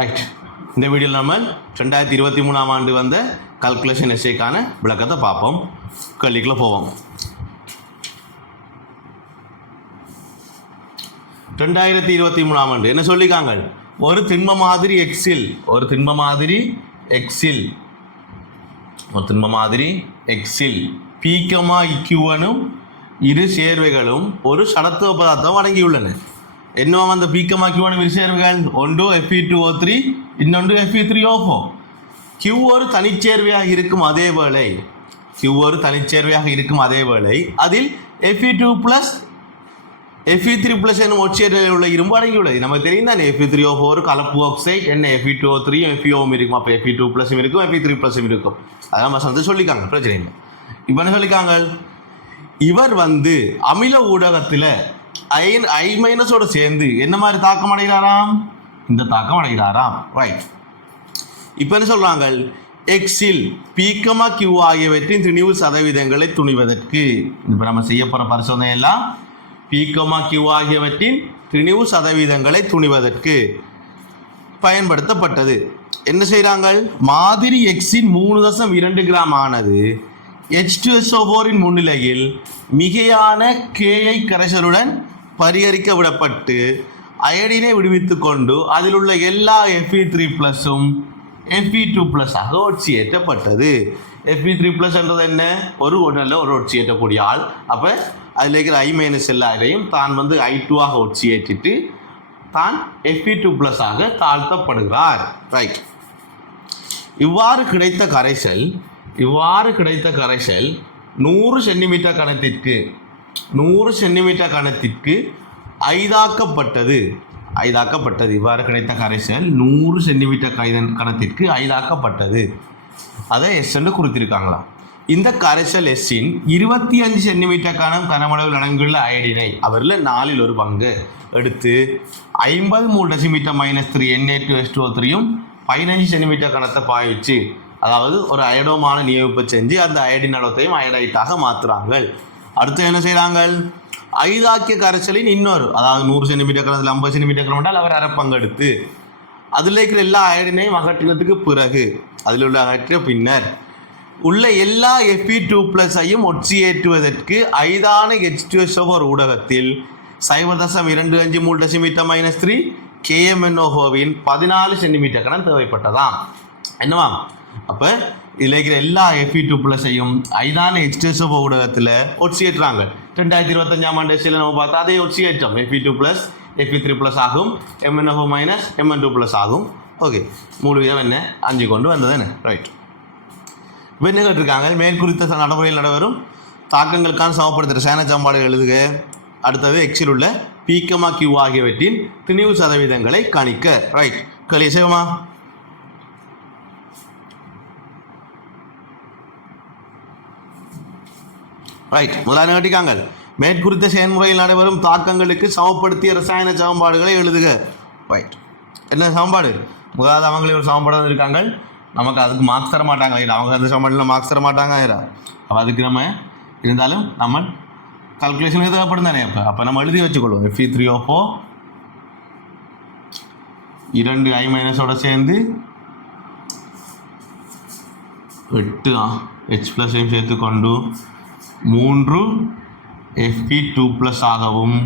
Right. இந்த வீடியோவில் நம்ம 2023 ஆண்டு வந்த கால்குலேஷன் எஸ்ஏக்கான விளக்கத்தை பார்ப்போம். கேள்விக்குள்ள போவோம். 2023 ஆண்டு என்ன சொல்லிக்காங்க? ஒரு திண்ம மாதிரி எக்ஸில் பீக்கமா இக்யூவனும் இரு சேர்வைகளும் ஒரு சடத்துவ பதார்த்தம் அடங்கியுள்ளன. என்ன அந்த பீக்கமாக்கியுவனும் இரு சேர்வைகள்? ஒன்று Fe2O3, இன்னொன்று Fe3O4. Q ஒரு தனிச்சேர்வையாக இருக்கும் அதே வேளை அதில் Fe2+ Fe3+ என்னும் ஒட்சியேற்றலில் உள்ள இரும்பு அடங்கியுள்ளது. நமக்கு தெரியும் தானே, Fe3O4 கலப்பு ஆக்சைடு, என்ன Fe2O3 FeOவும் இருக்கும், அப்போ Fe2+ இருக்கும், Fe3+ இருக்கும். அதெல்லாம் வந்து சொல்லிக்காங்க, பிரச்சனை இல்லை. இப்போ என்ன சொல்லிக்காங்க? இவர் வந்து அமில ஊடகத்தில் I- சேர்ந்து என்ன மாதிரி தாக்கம் அடைகிறாராம்? இந்த தாக்கம் அடைகிறாராம். ரைட். இப்போ என்ன சொல்றாங்க? எக்ஸில் பீக்கமா கியூ ஆகியவற்றின் திணிவு சதவீதங்களை துணிவதற்கு, இப்போ நம்ம செய்ய போகிற பரிசோதனை எல்லாம் பீக்கமா கியூ ஆகியவற்றின் திணிவு சதவீதங்களை துணிவதற்கு பயன்படுத்தப்பட்டது. என்ன செய்கிறாங்க? மாதிரி எக்ஸின் 3.2 கிராம் ஆனது H2SO4 முன்னிலையில் மிகையான KI கரைசலுடன் பரிகரிக்க விடப்பட்டு அயடினை விடுவித்துக் கொண்டு அதில் உள்ள எல்லா Fe3+ம் Fe2+ ஆக ஒட்சியேற்றப்பட்டது. Fe3+ என்றது என்ன? ஒரு உடலில் ஒரு ஒட்சியேற்றக்கூடிய ஆள். அப்போ அதில் இருக்கிற I- எல்லாரையும் தான் வந்து I2 ஆக ஒட்சியேற்றிட்டு தான் Fe2+ ஆக தாழ்த்தப்படுகிறார். ரைட். இவ்வாறு கிடைத்த கரைசல் 100 சென்டிமீட்டர் கனத்திற்கு ஐதாக்கப்பட்டது. இவ்வாறு கிடைத்த கரைசல் 100 சென்டிமீட்டர் கனத்திற்கு ஐதாக்கப்பட்டது. அதை S என்று குறித்திருக்காங்களா. இந்த கரைசல் Sஇன் 25 சென்டிமீட்டர் கனமளவில் அடங்கியுள்ள அயடினை அவரில் 1/4 எடுத்து 50 மோல் டெசிமீட்டர் -3 Na2H2O3யும் 15 சென்டிமீட்டர் கனத்தை பாய்ச்சி, அதாவது ஒரு அயடோமான நியமிப்பு செஞ்சு அந்த அயடின் அளத்தையும் அயடைட்டாக மாற்றுறாங்க. அடுத்து என்ன செய்கிறாங்க? ஐதாக்கிய கரைசலின் இன்னொரு, அதாவது 100 சென்டிமீட்டர் கனத்தில் 50 சென்டிமீட்டர் கனம் அவர் அரைப்பங்கு எடுத்து அதில் இருக்கிற எல்லா அயடினையும் அகற்றினதுக்கு பிறகு, அதில் உள்ள அகற்றிய பின்னர் உள்ள எல்லா Fe2+ஐயும் ஒட்சியேற்றுவதற்கு ஐதான H2SO4 ஊடகத்தில் 0.25 மோல் டெசிமீட்டர் -3 KMnO4வின் 14 சென்டிமீட்டர் கனம் தேவைப்பட்டதாம். என்னவாம்? அப்போ இதில் இருக்கிற எல்லா Fe2+ஐயும் ஐதான H2SO4 ஊடகத்தில் ஒட்சியேற்றுறாங்க. 2025 ஆண்டு நம்ம பார்த்தா அதே ஒட்சியேற்றம் Fe2+, Fe3+ ஆகும், MnO4- Mn2+ ஆகும். ஓகே, 3 விதம் என்ன 5 கொண்டு வந்தது என்ன. ரைட். என்ன கேட்டிருக்காங்க? மேற்குறித்த நடைமுறையில் நடைபெறும் தாக்கங்களுக்கான சமப்படுத்துகிற சேன சமன்பாடுகள் எழுதுக. அடுத்தது எக்ஸில் உள்ள பீக்கமா கியூ ஆகியவற்றின் திணிவு சதவீதங்களை கணிக்க. ரைட். கேள்வி செய்வோமா? ரைட். முதலாவது கேட்டிருக்காங்க, மேற்குறித்த செயல்முறையில் நடைபெறும் தாக்கங்களுக்கு சமப்படுத்திய ரசாயன சமன்பாடுகளை எழுதுக. ரைட். என்ன சமன்பாடு? முதலாவது அவங்களே ஒரு சமன்பாடு இருக்காங்க, நமக்கு அதுக்கு மார்க்ஸ் தர மாட்டாங்க. அவங்க அந்த சமன்பாடில் மார்க்ஸ் தர மாட்டாங்க. அப்போ அதுக்கு நம்ம இருந்தாலும் நம்ம கால்குலேஷன் தேவைப்படும் தானே. அப்போ நம்ம எழுதி வச்சுக்கொள்வோம். Fe3O4 2 I- சேர்ந்து 8 H+ சேர்த்துக்கொண்டு 3 Fe2+ ஆகவும்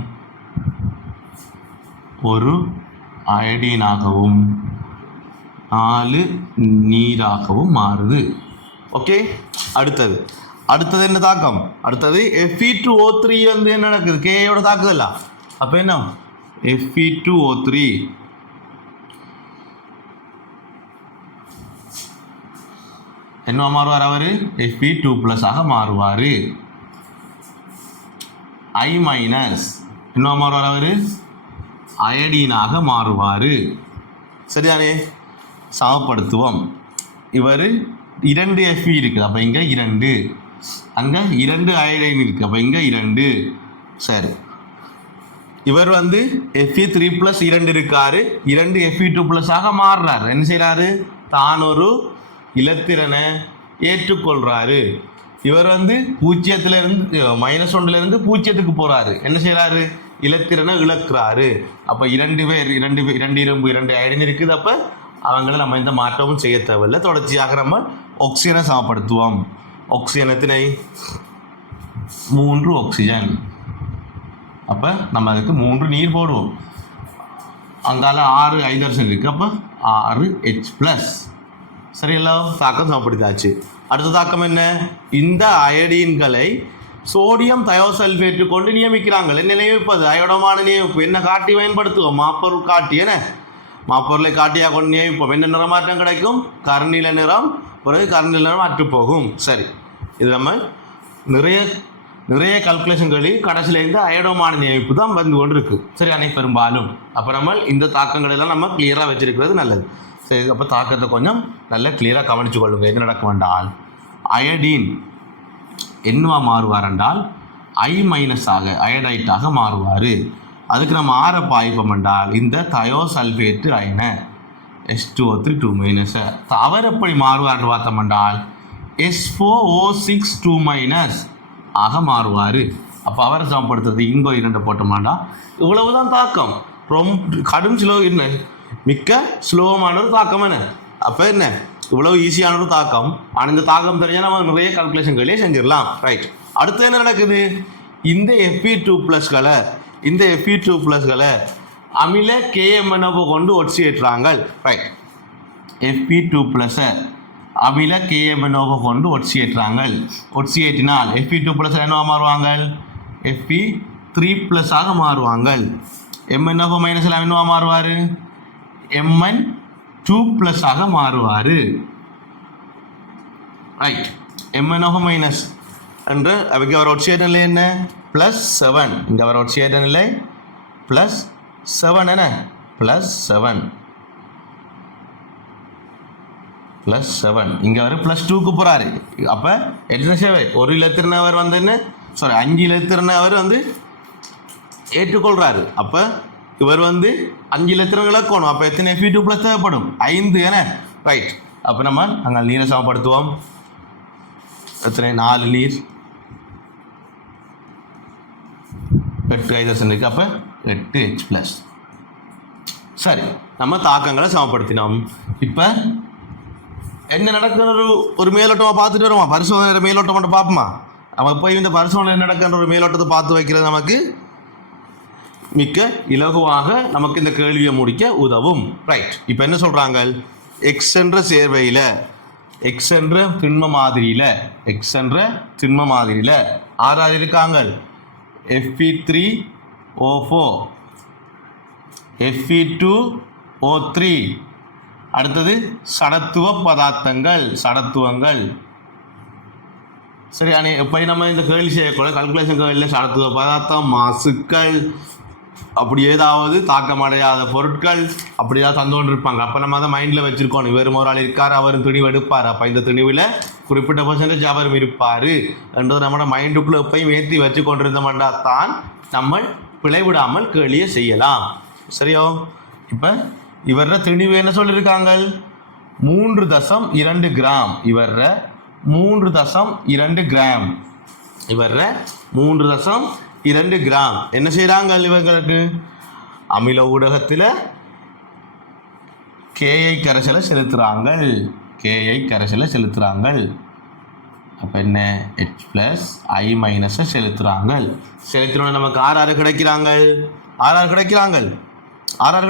ஒரு அயடீனாகவும் 4 நீராகவும் மாறுது. ஓகே. அடுத்தது என்ன தாக்கம்? அடுத்தது Fe2O3 வந்து என்ன நடக்குது? K-யோட தாக்குதல்ல. அப்போ என்ன? Fe2O3 என்ன மாறுவார்? அவர் Fe2+ ஆக மாறுவார். I- என்ன மாறுவார்? அவர் அயடீனாக மாறுவார். சரிதானே? சமப்படுத்துவோம். இவர் 2 Fe இருக்குது, அப்போ இங்கே 2, அங்கே 2 அயடைன் இருக்குது, அப்போ இங்கே 2. சரி. இவர் வந்து Fe3+ 2 இருக்காரு, 2 Fe2+ ஆக மாறுறாரு. என்ன செய்கிறாரு? தான் ஒரு இலத்திரனை ஏற்றுக்கொள்கிறாரு. இவர் வந்து 0லேருந்து -1லேருந்து 0க்கு போகிறாரு. என்ன செய்கிறாரு? இலத்திரனை இழக்கிறாரு. அப்போ 2 இரும்பு 2 அயடின் இருக்குது. அப்போ அவங்கள நம்ம எந்த மாற்றமும் செய்ய தேவையில்லை. தொடர்ச்சியாக நம்ம ஆக்சிஜனை சமப்படுத்துவோம். ஆக்சிஜனத்தினை 3 ஆக்சிஜன். அப்போ நம்ம அதுக்கு 3 நீர் போடுவோம். அங்கால 6 ஹைட்ரஜன் இருக்குது. அப்போ 6 H+. சரியில்ல, தாக்கம் சமப்படுத்தாச்சு. அடுத்த தாக்கம் என்ன? இந்த அயடீன்களை சோடியம் தயோசல்ஃபேட்டு கொண்டு நியமிக்கிறாங்க. என்ன நியமிப்பது? அயோடமான நியமிப்பு. என்ன காட்டி பயன்படுத்துவோம்? மாப்பொருள் காட்டி. என்ன மாப்பொருளை காட்டியாக கொண்டு நியமிப்போம். என்ன நிறமாற்றம் கிடைக்கும்? கருநீல நிறம். பிறகு கருநீல நிறம் அற்றுப்போகும். சரி, இது நம்ம நிறைய கல்குலேஷன்களில் கடைசியிலேருந்து அயோடமான நியமிப்பு தான் வந்து கொண்டு இருக்குது. சரி, பெரும்பாலும் அப்போ நம்ம இந்த தாக்கங்கள் எல்லாம் நம்ம கிளியராக வச்சிருக்கிறது நல்லது. சரி, அப்போ தாக்கத்தை கொஞ்சம் நல்லா கிளியராக கவனித்து கொள்ளுங்க. என்ன நடக்கும் என்றால், அயடீன் என்னவா மாறுவார் என்றால் I- அயடைட்டாக மாறுவார். அதுக்கு நம்ம ஆற பாய்ப்போம் என்றால் இந்த தயோசல்ஃபேட்டு அயன H2O3 2- அவர் எப்படி மாறுவார்னு பார்த்தோம் என்றால் S4O6 2- ஆக மாறுவார். அப்போ அவரை சமப்படுத்துறது இங்கோ 2 போட்டோமாண்டா இவ்வளவுதான் தாக்கம். ரொம்ப கடும் ஸ்லோ என்ன, மிக்க ஸ்லோவான ஒரு தாக்கம். என்ன அப்போ என்ன இவ்வளவு ஈஸியான ஒரு தாக்கம். ஆனால் இந்த தாக்கம் தெரிஞ்சால் நம்ம நிறைய கால்குலேஷன்களே செஞ்சிடலாம். ரைட், அடுத்து என்ன நடக்குது? இந்த Fe2+களை அமில KMNO கொண்டு ஒட்சியேற்றுறாங்க. ரைட், Fe2+ அமில KMNO கொண்டு ஒட்சியேற்றுறாங்க. ஒட்சியேற்றினால் Fe2+ என்னவா மாறுவாங்க? Fe3+ ஆக மாறுவாங்க. MnO- என்னவா மாறுவார்? Mn2+ ஆக மாறுவார். ரைட், MnO- என்று அவைக்கு அவர் ஒட்சியேற்ற நிலை என்ன? +7. இங்கே அவர் ஒட்சியேற்ற நிலை +7. என்ன +7 இங்கே அவர் +2க்கு போகிறாரு. அப்போ எத்தனை சேவை? 1 இலத்திரனவர் வந்து என்ன 5 இலத்திரனவர் வந்து ஏற்றுக்கொள்கிறாரு. அப்போ இவர் வந்து 5 இலத்திரங்களை கோணும். அப்போ எத்தனை Fe2+ தேவைப்படும்? 5. என்ன ரைட், அப்போ நம்ம அங்கே நீரை சமப்படுத்துவோம். எத்தனை? 4 நீர், 8 ஹைட்ரஜன் இருக்குது. அப்போ 8 H+. சரி, நம்ம தாக்கங்களை சமப்படுத்தினோம். இப்போ என்ன நடக்கிற ஒரு மேலோட்டமாக பார்த்துட்டு வருமா? பரிசோதனை மேலோட்டம் மட்டும் பார்ப்போமா? நம்ம போய் இந்த பரிசோதனை நடக்கின்ற ஒரு மேலோட்டத்தை பார்த்து வைக்கிறது நமக்கு மிக்க இலகுவாக நமக்கு இந்த கேள்வியை முடிக்க உதவும். ரைட், இப்போ என்ன சொல்கிறாங்க? எக்ஸ் என்ற சேர்வையில், எக்ஸ் என்ற திண்ம மாதிரியில் ஆறாவது இருக்காங்க. Fe3O4, Fe2O3. அடுத்தது சடத்துவ பதார்த்தங்கள், சடத்துவங்கள். சரி, இப்போ நம்ம இந்த கேள்வி செய்யக்கூட கல்குலேஷன் கேள்வியில் சடத்துவ பதார்த்தம், மாசுக்கள், அப்படி ஏதாவது தாக்கமடையாத பொருட்கள் அப்படி ஏதாவது தந்து இருப்பாங்க. அப்போ நம்ம அதை மைண்டில் வச்சுருக்கோம். இவர் ஒரு ஆள் இருக்கார், அவரும் துணிவு எடுப்பார். அப்போ இந்த துணிவில் குறிப்பிட்ட பர்சன்டேஜ் அவரும் இருப்பார் என்றது நம்மளோட மைண்டுக்குள்ளே எப்பயும் ஏற்றி வச்சு கொண்டிருந்தோம்னா தான் நம்ம பிழைவிடாமல் கேள்வியை செய்யலாம். சரியோ? இப்போ இவர திணிவு என்ன சொல்லியிருக்காங்க? 3.2 கிராம். இவர 3.2 கிராம். இவர 3.2 கிராம். என்ன செய்கிறாங்க இவங்களுக்கு? அமில ஊடகத்தில் KI கரைசலை செலுத்துகிறாங்க. அப்போ என்ன? H+I- செலுத்துகிறாங்க. செலுத்தினோட நமக்கு ஆறு கிடைக்கிறாங்க.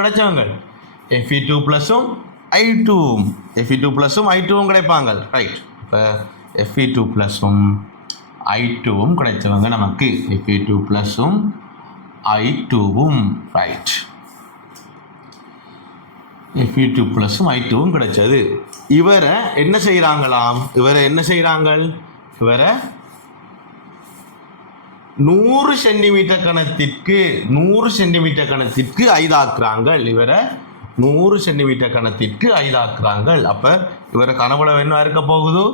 கிடைச்சவங்க Fe2+ம் I2ம் I2ம் கிடைப்பாங்க. ரைட், இப்போ Fe2+ம் I2ம் கிடைச்சவங்க நமக்கு. Fe2+ம் I2ம். ரைட், Fe2+ம் I2ம் கிடைச்சது. இவரை என்ன செய்கிறாங்களாம்? இவரை 100 சென்டிமீட்டர் கணத்திற்கு ஐதாக்குறாங்க. இவரை 100 சென்டிமீட்டர் கணத்திற்கு ஐதாக்குறாங்க. அப்போ இவரை கனவளவு என்ன இருக்க போகுது?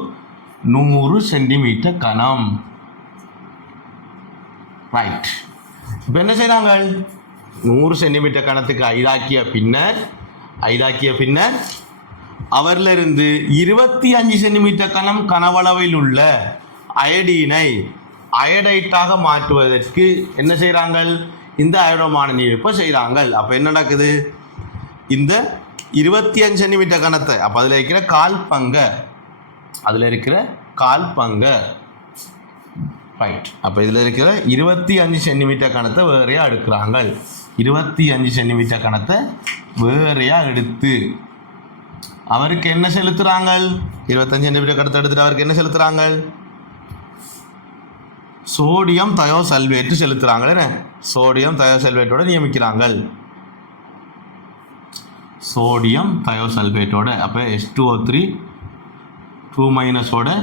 100 சென்டிமீட்டர் கணம். ரைட், இப்போ என்ன செய்கிறாங்க? 100 சென்டிமீட்டர் கணத்துக்கு ஐதாக்கிய பின்னர் அவரிலிருந்து 25 சென்டிமீட்டர் கணம் கனவளவில் உள்ள அயடீனை அயடைட்டாக மாற்றுவதற்கு என்ன செய்கிறாங்க? இந்த அயோடமான நீர்ப்பை செய்கிறாங்க. அப்போ என்ன நடக்குது? இந்த 25 சென்டிமீட்டர் கணத்தை, அப்போ அதில் இருக்கிற கால் பங்கு ரைட். அப்போ இதில் இருக்கிற 25 சென்டிமீட்டர் கணத்தை வேறையாக எடுக்கிறாங்க. 25 சென்டிமீட்டர் கணத்தை வேறையாக எடுத்து அவருக்கு என்ன செலுத்துகிறாங்க? 25 சென்டிமீட்டர் கணத்தை எடுத்துட்டு அவருக்கு என்ன செலுத்துகிறாங்க? சோடியம் தயோசல்வேட் செலுத்துகிறாங்க. சோடியம் தயோசல்வேட்டோட நியமிக்கிறாங்க. சோடியம் தயோசல்வேட்டோட அப்போ H2O3 2-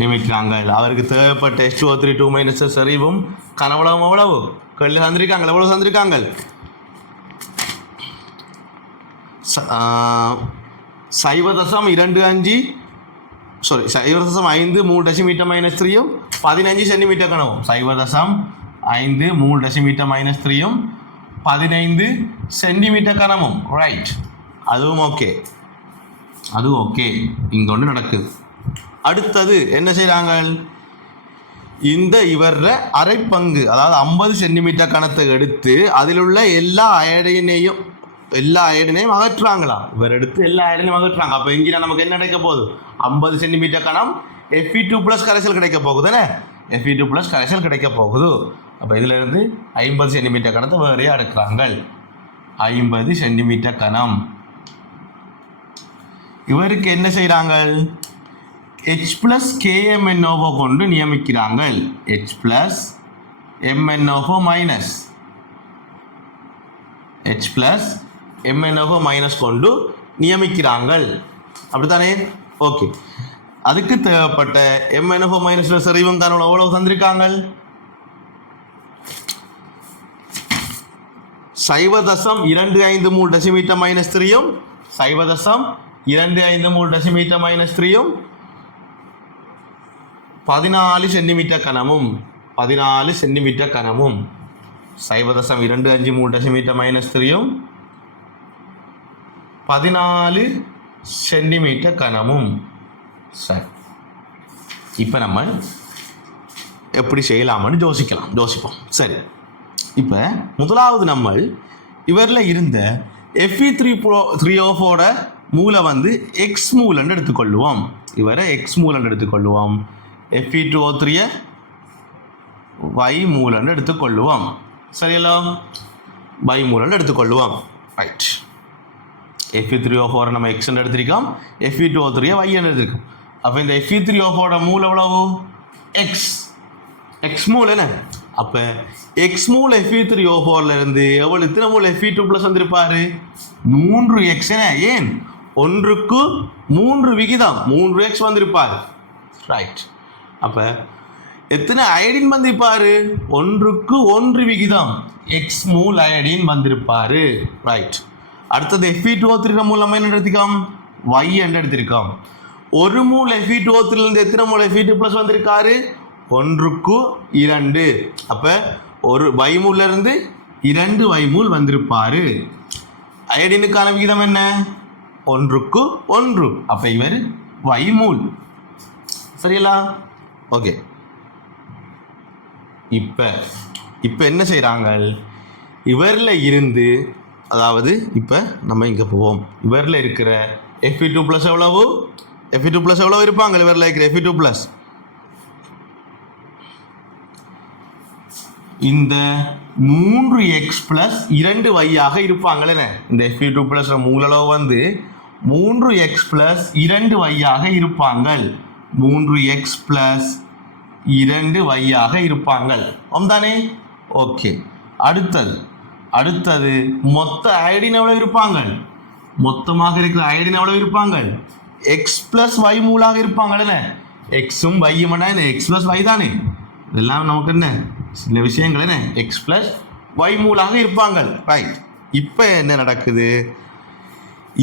நியமிக்கிறாங்க. அவருக்கு தேவைப்பட்ட H2O3 2- செறிவும் கனவளவும் எவ்வளவு கல் சந்திருக்காங்க? எவ்வளவு சந்திருக்காங்க? 0.25 0.5 3 டெசிமீட்டர் -3யும் 15 சென்டிமீட்டர் கனவும் 0.5 3 டெசிமீட்டர் -3யும் 15 சென்டிமீட்டர் கனமும் ரைட். அதுவும் ஓகே. இங்க ஒன்று நடக்குது. அடுத்தது என்ன செய்கிறாங்க? இந்த இவர அரை பங்கு, அதாவது 50 சென்டிமீட்டர் கணத்தை எடுத்து அதில் உள்ள எல்லா அயடினையும் அகற்றுறாங்களாம். இவர் எடுத்து எல்லா அயடினையும் அகற்றுறாங்க. அப்போ இங்கே நமக்கு என்ன கிடைக்க போகுது? 50 சென்டிமீட்டர் கணம் Fe2+ கரைசல் கிடைக்க போகுது தானே? Fe2+ கரைசல் கிடைக்க போகுது. அப்போ இதில் இருந்து 50 சென்டிமீட்டர் கணத்தை வேறையாக எடுக்கிறாங்க. 50 சென்டிமீட்டர் கணம். இவருக்கு என்ன செய்கிறாங்க? H+KMnO கொண்டு நியமிக்கிறாங்க. H+MnO- கொண்டு நியமிக்கிறாங்க. அப்படித்தானே? ஓகே. அதுக்கு தேவைப்பட்ட MnO- செறிவும் கனவு எவ்வளவு தந்திருக்காங்க? 0.253 டெசிமீட்டர் -3யும் 0.253 டெசிமீட்டர் -3யும் 14 சென்டிமீட்டர் கனமும் 0.253 டெசிமீட்டர் -3யும் 14 சென்டிமீட்டர் கனமும். சரி, இப்போ நம்ம எப்படி செய்யலாம்னு யோசிப்போம். சரி, இப்போ முதலாவது நம்ம இவரில் இருந்த Fe3O4 மூலை எக்ஸ் மூலன்னு எடுத்துக்கொள்வோம். Fe2O3 y மூலன்னு எடுத்துக்கொள்வோம். சரியா? y மூலன்னு எடுத்துக்கொள்வோம். ரைட். Fe3O4 நம்ம x எடுத்திருக்கோம், Fe2O3 y எடுத்திருக்கோம். அப்போ இந்த Fe3O4 மூல எவ்வளவு? x மூல என்ன? அப்போ x மூல Fe3O4 இருந்து எவ்வளவு இத்தனை மூல Fe2+ வந்திருப்பாரு? 3x. ஏன்? 1க்கு 3 விகிதம் 3x வந்திருப்பாரு. ரைட். அப்போ எத்தனை அயடின் வந்திருப்பாரு? 1க்கு 1 விகிதம் x மூல் அயடின் வந்திருப்பாரு. ரைட். அடுத்தது Fe2O3 மூலம் என்ன எடுத்திருக்கோம்? y என்று எடுத்திருக்கோம். ஒரு மூல் Fe2O3 இருந்து எத்தனை மூல Fe2+ வந்திருக்காரு? 1க்கு 2. அப்போ ஒரு y மூல்ல இருந்து 2 y மூல் வந்திருப்பாரு. அயடினுக்கான விகிதம் என்ன? 1க்கு 1. அப்போ இவர் y மூல். சரிங்களா? ஓகே. இப்போ என்ன செய்கிறாங்க? இவரில் இருந்து, அதாவது இப்போ நம்ம இங்கே போவோம். இவரில் இருக்கிற Fe2+ எவ்வளவு? Fe2+ எவ்வளவு இருப்பாங்க? இவரில் இருக்கிற Fe2+ இந்த 3x + 2y இருப்பாங்களே. இந்த Fe2+ மூலளவு 3x + 2y இருப்பாங்க. 3x + 2y இருப்பாங்க. தானே? ஓகே. அடுத்தது மொத்த அயடின் எவ்வளவு இருப்பாங்க? மொத்தமாக இருக்கிற அயடின் எவ்வளவு இருப்பாங்க? x + y மூலாக இருப்பாங்க. எக்ஸும் வையும் x + y தானே? இதெல்லாம் நமக்கு என்ன சில விஷயங்கள் என்ன? x + y மூலாக இருப்பாங்க. ரைட். இப்போ என்ன நடக்குது?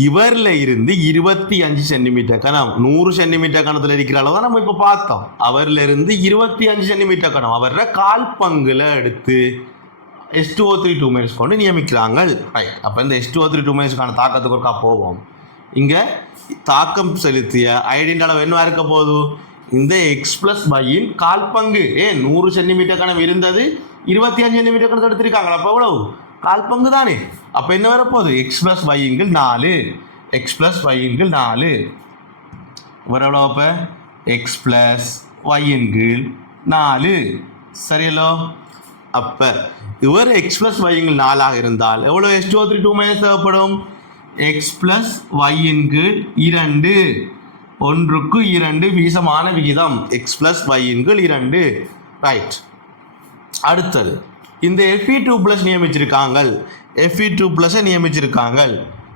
இவரில் இருந்து 25 சென்டிமீட்டர் கனம், 100 சென்டிமீட்டர் கணத்தில் இருக்கிற அளவு தான் நம்ம இப்போ பார்த்தோம். அவரில் இருந்து 25 சென்டிமீட்டர் கனம் அவரோட கால் பங்குல எடுத்து H2O3 2- கொண்டு நியமிக்கிறாங்க. ரைட். அப்போ இந்த H2O3 2- தாக்கத்துக்கு ஒருக்கா போவோம். இங்கே தாக்கம் செலுத்திய அயடின் அளவு என்னவா இருக்க போகுது? இந்த x + y கால் பங்கு. 100 சென்டிமீட்டர் கனம் இருந்தது, 25 சென்டிமீட்டர் கணத்தை எடுத்திருக்காங்க. அப்போ எவ்வளவு? கால் பங்கு தானே. அப்போ என்ன வரப்போகுது? x + y 4. X plus wine கீழ் 4 இவர் எவ்வளோ அப்போ எக்ஸ் ப்ளஸ் ஒயின் கீழ் 4 சரியல்லோ. அப்போ இவர் எக்ஸ் ப்ளஸ் ஒயின் கீழ் 4 இருந்தால் எவ்வளோ H2O3 2 மைனஸ் தேவைப்படும் எக்ஸ் ப்ளஸ் ஒயின் கீழ் 2 ஒன்றுக்கு 2 வீசமான விகிதம் எக்ஸ் ப்ளஸ் ஒயின் கீழ் 2 ரைட். அடுத்தது இந்த Fe2+ நியமிச்சிருக்காங்க. Fe2+ நியமிச்சிருக்காங்க.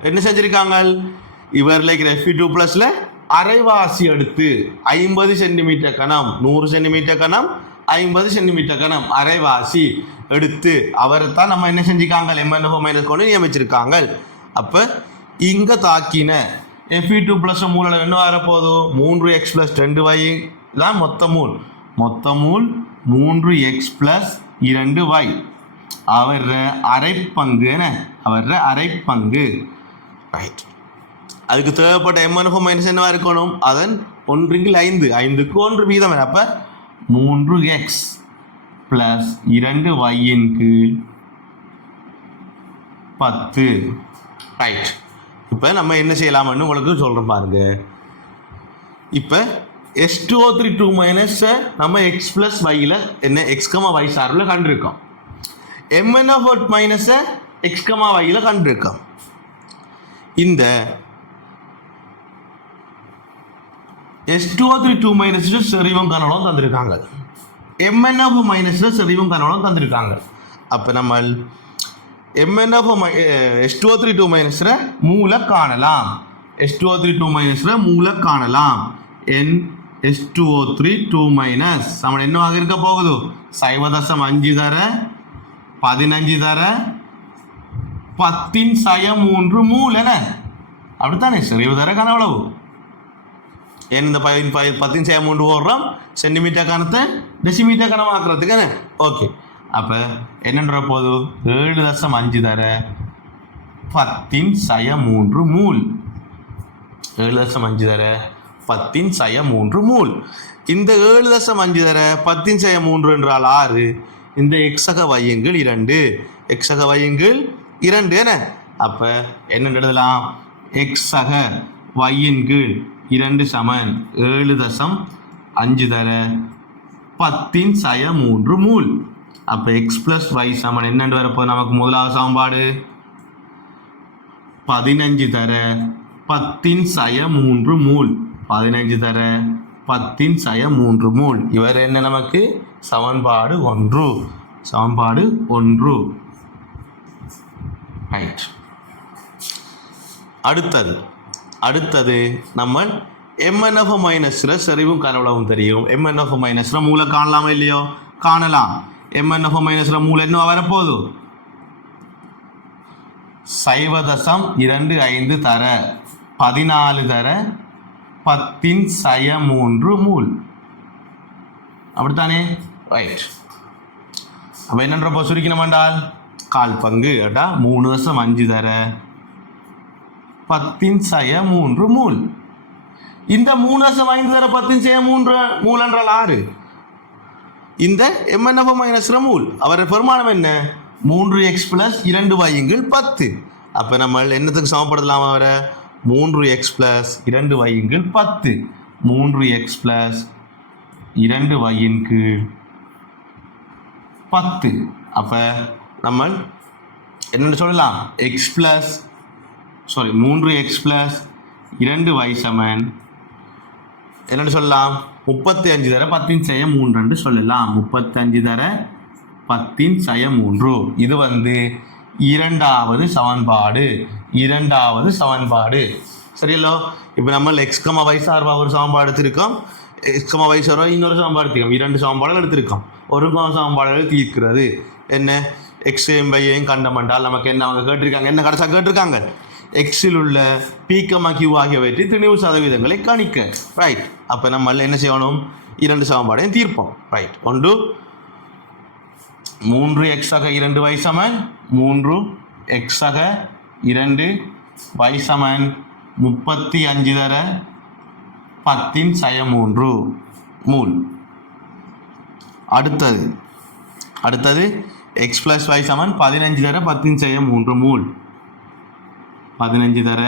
என்ன செஞ்சிருக்காங்க இவரில் இருக்கிற Fe2+ல அரைவாசி எடுத்து 50 சென்டிமீட்டர் கணம் 100 சென்டிமீட்டர் கணம் 50 சென்டிமீட்டர் கணம் அரைவாசி எடுத்து அவரை தான் நம்ம என்ன செஞ்சுக்காங்க MnO மைனஸ் கொண்டு நியமிச்சிருக்காங்க. அப்போ இங்கே தாக்கின Fe2+ மூல என்ன வரப்போகுது 3x + 2y தான் மொத்த மூல் 3x + 2y அவர அரைப்பங்கு ரைட். அதுக்கு தேவைப்பட்ட MnO மைனஸ் என்னவா இருக்கணும் அதன் 1/5 5க்கு 1 வீதம். அப்போ 3x + 2y கீழ் 10 ரைட். இப்போ நம்ம என்ன செய்யலாம்னு உங்களுக்கு சொல்கிறோம் பாருங்க. இப்போ H2O3 2 மைனஸ் நம்ம எக்ஸ் ப்ளஸ் ஒய்யில் என்ன எக்ஸ் y சார்பில் கண்டிருக்கோம். MnO மைனஸை எக்ஸ் yயில் கண்டிருக்கோம். இந்த H2O3 2 மைனஸ் செறிவும் கனவும் தந்திருக்காங்க. MnO மைனஸில் செறிவும் கனவும் தந்திருக்காங்க. அப்போ நம்ம H2O3 2 மைனஸில் மூல காணலாம். H2O3 2 மைனஸில் மூல காணலாம். H2O3 2 மைனஸ் நம்ம என்னவாக இருக்க போகுது 0.5 தர 15 தர 10⁻³ மூல் என அப்படித்தானே செறிவு தர கனவளவு ஏன் இந்த 10⁻³ போடுறோம் சென்டிமீட்டர் கணத்தை டெசிமீட்டர் கணமாக்குறதுக்கு ஓகே. அப்போ என்னன்ற போது 7.5 தர 10⁻³ மூல் 7.5 தர 10⁻³ மூல். இந்த 7.5 தர 10⁻³ என்றால் 6. இந்த எக்ஸக வையங்கள் 2 எக்ஸக வையங்கள் 2 என அப்போ என்ன எழுதலாம் எக்ஸக வையங்கள் 2 சமன் 7.5 தர 10⁻³ மூல். அப்போ எக்ஸ் ப்ளஸ் ஒய் சமன் என்னென்று வரப்போது நமக்கு முதலாவது சமன்பாடு 15 தர 10⁻³ மூல் 15 தர 10⁻³ மூல். இவர் என்ன நமக்கு சமன்பாடு 1 ரைட். அடுத்தது நம்ம MnO மைனஸில் செறிவும் கனவளவும் தெரியும். MnO மைனஸில் மூல காணலாமா இல்லையோ காணலாம். MnO மைனஸில் மூல என்ன வரப்போகுது 0.25 தர 14 தர 10⁻³ மூல் அப்படித்தானே ரைட். அப்போ என்னன்றப்போ சுருக்கணும் என்றால் 1/4 பங்கு 3.5 தர 10⁻³ மூல். இந்த 3.5 தர 10⁻³ மூல் என்றால் 6. இந்த MnO மைனஸ் மூல் அவர் பெருமானம் என்ன 3x + 2y கீழ் 10. அப்போ நம்ம என்னத்துக்கு சமப்படுத்தலாம் அவரை 3x + 2y கீழ் 10 3x + 2y கீழ் 10. அப்போ நம்ம என்னென்னு சொல்லலாம் 3x + 2y சமன் என்னென்னு சொல்லலாம் 35 தர 10⁻³ சொல்லலாம் 35 தர 10⁻³ இது இரண்டாவது சமன்பாடு சரியல்லோ. இப்போ நம்ம x, y சார்பாக ஒரு சமன்பாடு எடுத்திருக்கோம். x, y சார்பாக இன்னொரு சமன்பாடு எடுத்திருக்கோம். 2 சமன்பாடுகள் எடுத்திருக்கோம். ஒரு சமன்பாடுகள் தீர்க்கிறது என்ன எக்ஸையும் பையையும் கண்டமென்றால் நமக்கு என்ன அவங்க கேட்டிருக்காங்க என்ன கடைசியாக கேட்டிருக்காங்க எக்ஸில் உள்ள P, Q ஆகியவற்றை திணிவு சதவீதங்களை கணிக்க ரைட். அப்போ நம்ம என்ன செய்யணும் 2 சமன்பாடையும் தீர்ப்போம் ரைட். 1 3x ஆக 2y சமன் 3x ஆக 2y சமன் 35 தர 10⁻³ மூல். அடுத்தது x + y சமன் 15 தர 10⁻³ மூல் 15 தர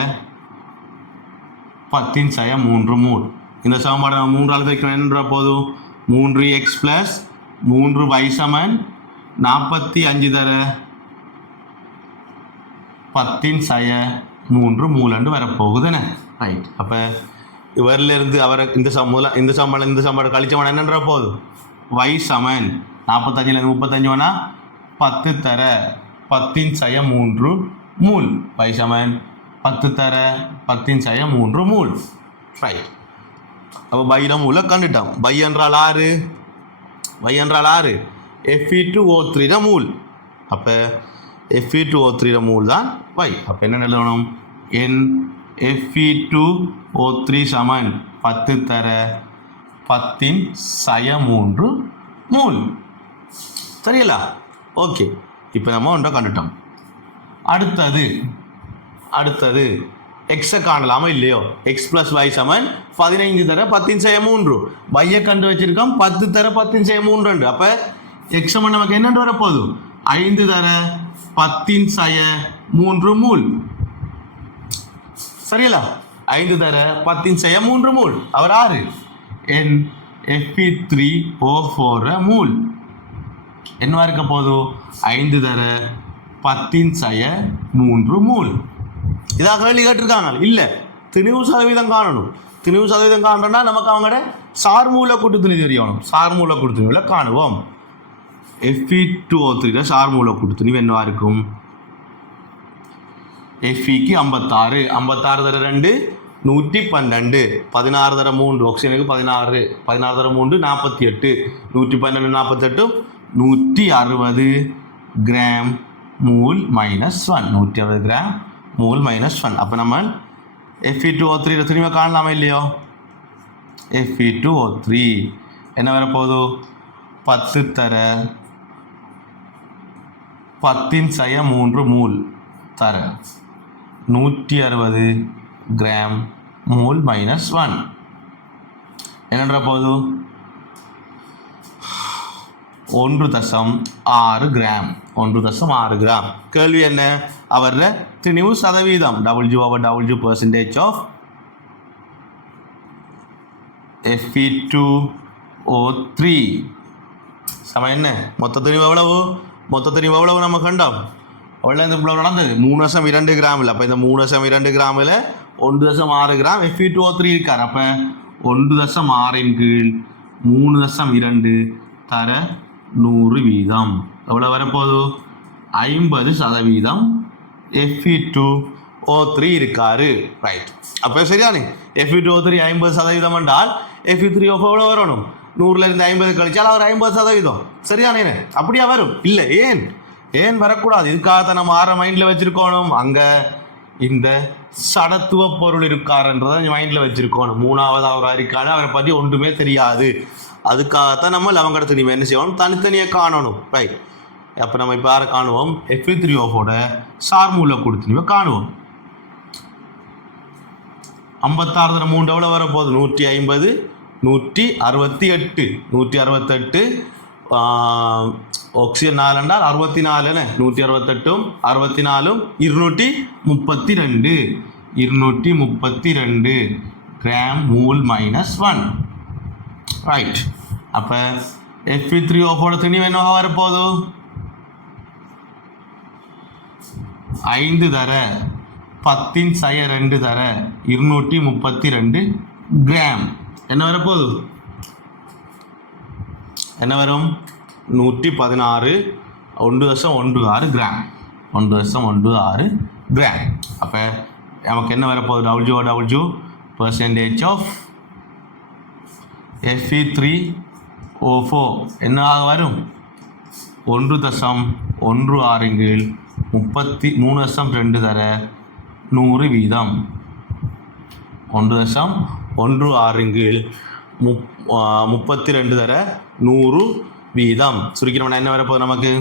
10 சய 3 மூல். இந்த சமன்பாடு நம்ம 3ஆல் வைக்கணும். என்ன போதும் 3x + 3y = 45 தர 10 சய 3 மூல் என்று வரப்போகுதுன்னு. ரைட். அப்போ இவரிலிருந்து அவரை இந்த சமன்பாடு கழிச்சவன என்னன்ற போதும் y = 45 35 வேணா 10 தர 10 சய 3 மூல். y = 10 தர 10 சய 3 மூல். ரைட். அப்போ பையில மூலை கண்டுட்டோம். பை என்றால் ஆறு, பை என்றால் ஆறு Fe2O3 மூல். அப்போ Fe2O3 மூல் தான் பை. அப்போ என்ன எழுதணும்? என் Fe2O3 = 10 தர 10 சய 3 மூல். சரிங்களா? ஓகே. இப்போ நம்ம ஒன்றை கண்டுட்டோம். அடுத்தது எக்ஸை காணலாமா இல்லையோ? எக்ஸ் + y = 15 தர 10 சய 3. பையை கண்டு வச்சிருக்கோம் 10 தர 10 சய 3. அப்போ எக்ஸ் நமக்கு என்னென்று வரப்போதும் 5 தர 10 சய 3 மூல். சரிங்களா? 5 தர 10 சய 3 மூல். அவர் ஆறு என் Fe3O4 மூல். என்ன இருக்க போதும் 5 தர 10 சய 3 மூல். இதாக கேள்வி கேட்டிருக்காங்க. இல்லை, திணிவு சதவீதம் காணணும். திணிவு சதவீதம் காணணும்னா நமக்கு அவங்களோட சார்மூல கூட்டுத்துணி தெரியணும். சார்மூல கூட்டுத்துணிவில் காணுவோம். Fe2O3 சார்மூல கூட்டுத்துணி என்னவா இருக்கும்? Feக்கு 56, 56 தர 2 112, 16 தர 3 ஆக்சிஜனுக்கு 16, 16 தர 3 48, 112 48 160 கிராம் மூல் -1, 160 கிராம் மூல் -1. அப்போ நம்ம Fe2O3 திரும்ப காணலாமா இல்லையோ? Fe2O3 என்ன வரப்போகுது? 10 தர 10 சய 3 மூல் தர 160 கிராம் மூல் -1 என்னன்ற போது 1.6 கிராம். 1.6 கிராம். கேள்வி என்ன? அவர திணிவு சதவீதம் W/W percentage of Fe2O3 சமம் என்ன? மொத்த திணிவு எவ்வளவு நம்ம கண்டோம்? அவ்வளோ இந்த நடந்தது 3.2 கிராமில். அப்போ இந்த 3.2 கிராமில் 1.6 கிராம் Fe2O3 இருக்கார். அப்போ 1.6 கீழ் 3.2 தர 100 வீதம் எவ்வளோ வரப்போகுது? 50% Fe2O3 இருக்காரு. ரைட். அப்போ சரியானே Fe2O3 50% என்றால் Fe3O4 எவ்வளோ வரணும்? 100லேருந்து 50 கழிச்சால் அவர் 50%. சரியானே? அப்படியா வரும்? இல்லை. ஏன் வரக்கூடாது? இதுக்காக நம்ம ஆற மைண்டில் வச்சுருக்கணும். அங்கே இந்த சடத்துவ பொருள் இருக்காருன்றதை மைண்டில் வச்சுருக்கணும். 3வது அவர் இருக்காரு, அவரை பற்றி ஒன்றுமே தெரியாது. அதுக்காகத்தான் நம்ம லவங்கடத்து நீ என்ன செய்யணும்? தனித்தனியாக காணணும். ரைட். அப்போ நம்ம இப்போ யாரை காணுவோம்? Fe3O4 சார்மூல கொடுத்து காணுவோம். 56 தர 3 எவ்வளோ வரப்போகுது? 150, 168, 168 ஆக்சிஜன் 4 என்றால் 64. 168 64 232 232 கிராம் மூல் -1. ரைட். அப்போ Fe3O4 திணிவு என்னவா வரப்போகுது? 5 தர 10 சய 2 தர 232 கிராம். என்ன வரப்போகுது? என்ன வரும்? 116 1.16 கிராம். 1.16 கிராம். அப்போ நமக்கு என்ன வரப்போகுது? W/W percentage of Fe3O4 என்னவாக வரும்? 1.16 கீழ் 33.2 தர 100 வீதம். 1.16 கீழ் 32 தர 100 வீதம். சுருக்கினோம்னா என்ன வரப்போகுது நமக்கு?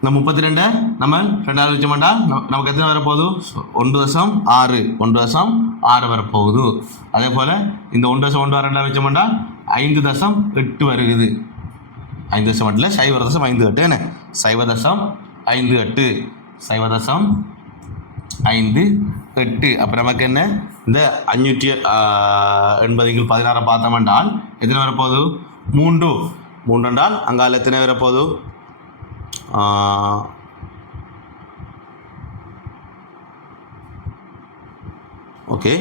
இந்த 32 நம்ம 2 வச்சோம்டா நமக்கு எத்தனை வரப்போகுது? 1.6 வரப்போகுது. அதே போல் இந்த 1.12 வச்சோம்டா 5.8 வருகுது. 5.8 0.58 என்ன? 0.58 58 0.58. அப்போ நமக்கு என்ன இந்த 580 16 பார்த்தோம் என்றால் எத்தனை வரப்போகுது 3 என்றால் அங்கால எத்தனை வரப்போகுது ஓகே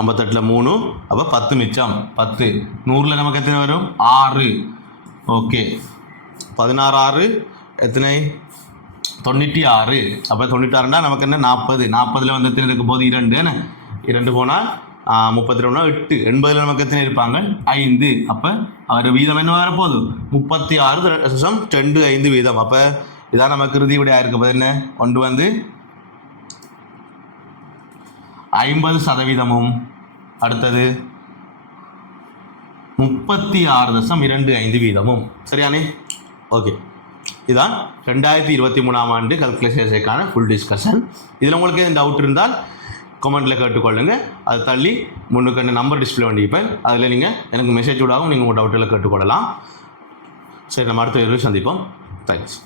58 3 அப்போ 10 மிச்சம் 10 100 நமக்கு எத்தனை வரும் 6 ஓகே 16 6 எத்தனை 96 அப்போ 96னா நமக்கு என்ன 40 வந்து எத்தனை இருக்கும் போது 2 போனால் 32 8 80 நமக்கு எத்தனை இருப்பாங்க 5 அப்போ அவர் வீதம் என்ன வரப்போகுது 36.25 வீதம். அப்போ இதான் நமக்கு இறுதி விடையாக இருக்க போது என்ன ஒன்று வந்து 50% அடுத்தது 36.25 வீதமும். சரியானே ஓகே இதுதான் 2023ஆம் ஆண்டு கல்குலேஷன்ஸுக்கான ஃபுல் டிஸ்கஷன். இதில் உங்களுக்கு எதுவும் டவுட் இருந்தால் கமெண்ட்டில் கேட்டுக்கொள்ளுங்க. அதை தள்ளி முன்னுக்கு நம்பர் டிஸ்பிளே பண்ணிப்பேன், அதில் நீங்கள் எனக்கு மெசேஜ் விடாகவும் நீங்கள் உங்கள் டவுட்டில் கேட்டுக்கொள்ளலாம். சரி நம்ம அடுத்த வீடியோவில் சந்திப்போம். தேங்க்ஸ்.